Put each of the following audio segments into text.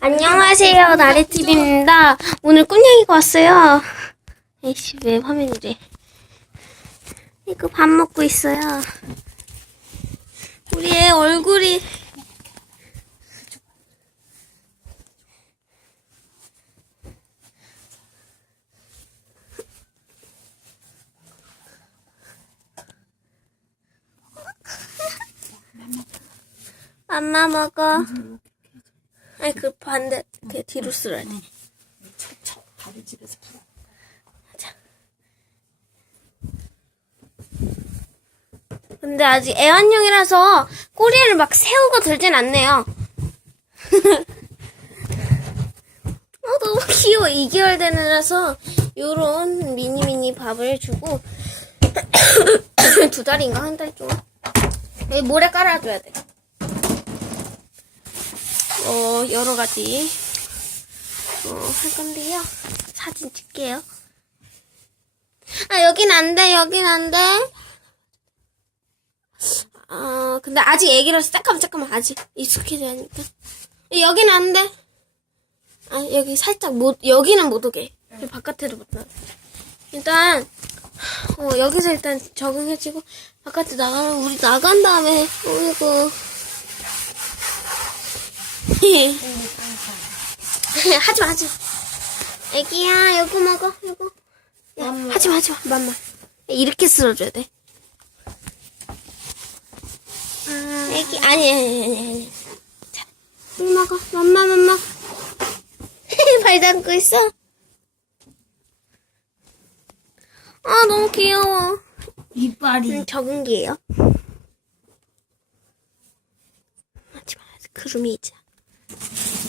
안녕하세요, 나래TV입니다. 오늘 꿈냥이가 왔어요. 에이씨, 왜 화면이 래 이거 밥 먹고 있어요. 우리 애 얼굴이. 맘마 먹어. 아니 그 반대 그 뒤로 쓸어야 돼. 다리 집에서 풀어. 근데 아직 애완용이라서 꼬리를 막 세우고 들진 않네요. 어, 너무 귀여워. 2개월 된 애라서 요런 미니미니 밥을 주고 두 달인가 한 달 동안 모래 깔아줘야 돼. 어 여러 가지 어, 할 건데요. 사진 찍게요. 아 여긴 안 돼. 여긴 안 돼. 어, 근데 아직 애기라서 잠깐만, 잠깐만, 아직 익숙해져야 하니까. 여긴 안 돼. 아, 여기 살짝 못, 여기는 못 오게. 여기 바깥에도 못 나가. 일단, 어, 여기서 일단 적응해지고, 바깥에 나가면, 우리 나간 다음에, 어이구. 하지 마, 하지 마. 애기야, 요거 먹어, 요거. 야, 하지 마, 하지 마, 맘마. 이렇게 쓸어줘야 돼. 애기 아니 아니 아니 아니 자 물 먹어. 맘마 맘마 발 담고 있어? 아 너무 귀여워. 이빨이. 음, 적응기예요. 하지마 그rum이 있자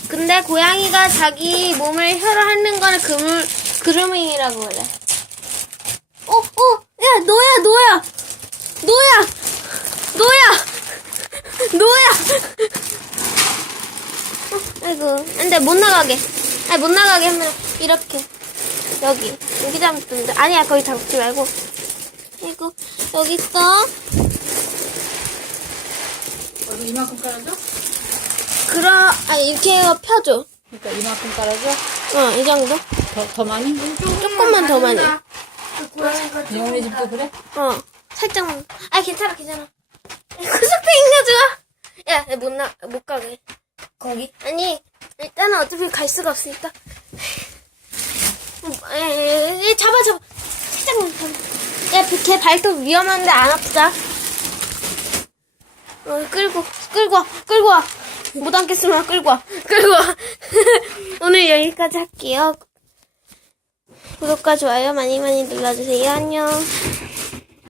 근데 고양이가 자기 몸을 혀로 핥는 거는 그물 그루밍이라고 그래 어, 어, 야, 너야, 너야, 너야, 너야, 너야. 어, 아이고, 근데 못 나가게. 아니 못 나가게 하면 이렇게 여기 여기 잡는데 아니야 거기 잡지 말고. 아이고 여기 있어. 이만큼 깔아줘? 그러 아니 이렇게 펴줘. 그러니까 이만큼 깔아줘? 어, 이 정도? 더, 더 많이? 조금만 더 많이. 영훈이 집도 그래? 어, 살짝만. 아, 괜찮아, 괜찮아. 구석탱이가 좋아. 야, 못 나, 못 가게. 거기? 아니, 일단은 어차피 갈 수가 없으니까. 음, 에, 에, 에, 잡아, 잡아. 살짝만 잡아. 야, 걔 발톱 위험한데 안 아프다. 어, 끌고, 끌고 와, 끌고 와. 못 앉겠으면 끌고 와, 끌고 와. 오늘 여기까지 할게요. 구독과 좋아요 많이 많이 눌러주세요. 안녕.